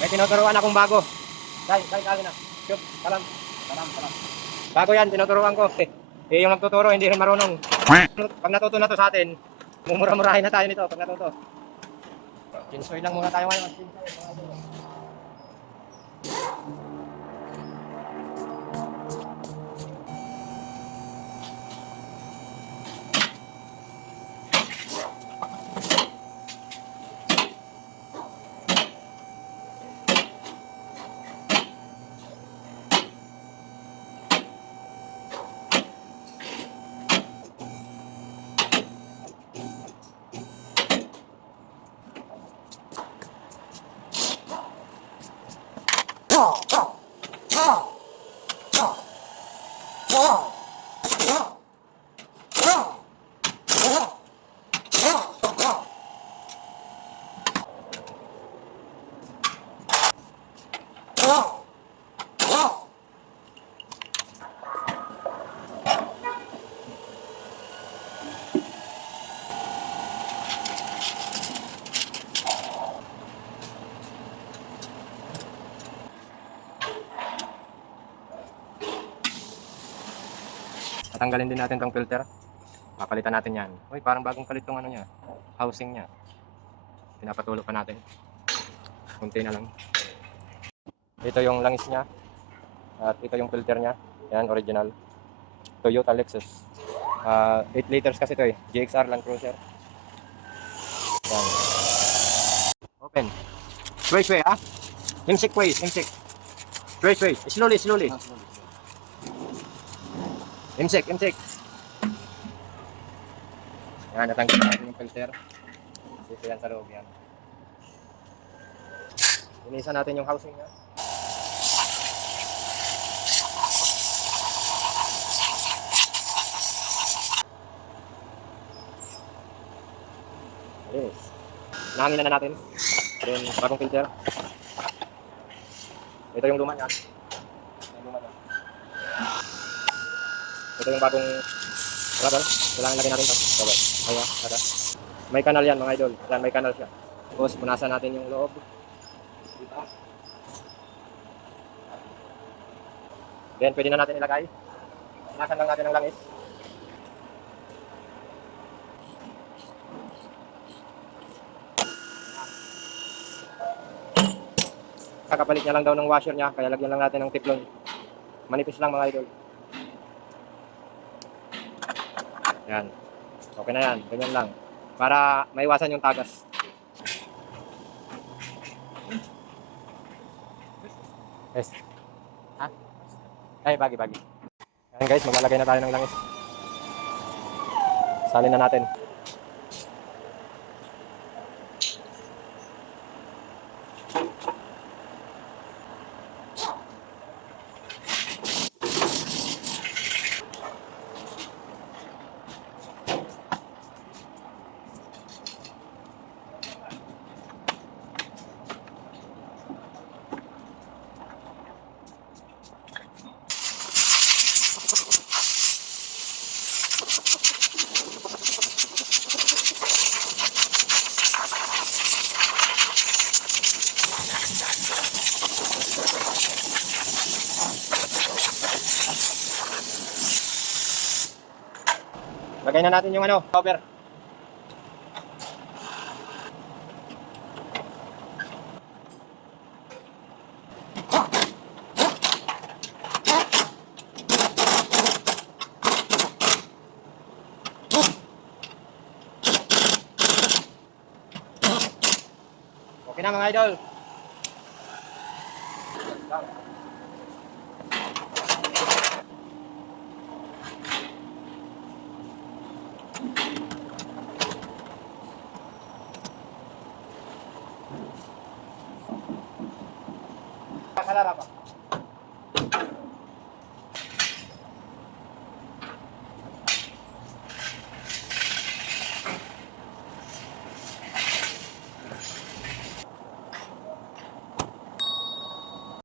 May tinuturuan akong bago. Dai, na. Shoot, salam. Bago yan, tinuturuan ko. Yung nagtuturo, hindi rin marunong. Pag natuto na to sa atin, mumura-murahin na tayo nito pag natuto. Kinsoy lang muna tayo ngayon. Tatanggalin din natin tong filter. Papalitan natin yan. Uy, parang bagong palit tong ano niya, housing niya. Pinapatulo pa natin. Kunti na lang. Ito yung langis niya. At ito yung filter niya. Yan, original. Toyota Lexus. 8 liters kasi ito eh. GXR Land Cruiser. Yan. Open. Sway, ah. Imsik. Sway. Slowly. Imsik. Yan, natanggal natin yung filter. Dito yan sa loob yan. Linisan natin yung housing niya. Yes. Nahanginan na natin. Then, bagong filter. Ito yung luma niya. Ito yung bagong rubber. Kailangan lagyan natin ito. Rubber. Ayan, ada. May kanal yan mga idol. Yan, may kanal siya. Tapos, punasan natin yung loob. Dito. Then, pwede na natin ilagay. Punasan lang natin ang langis. Kakapalit niya lang daw ng washer niya, kaya lagyan lang natin ng teflon. Manipis lang mga idol. Yan. Okay na yan. Ganyan lang. Para maiwasan yung tagas. Yes. Ha? Ay, bagi. Yan guys, maglalagay na tayo ng langis. Salin na natin. Lagay na natin yung cover. Okay na mga idol. Kasalara pa.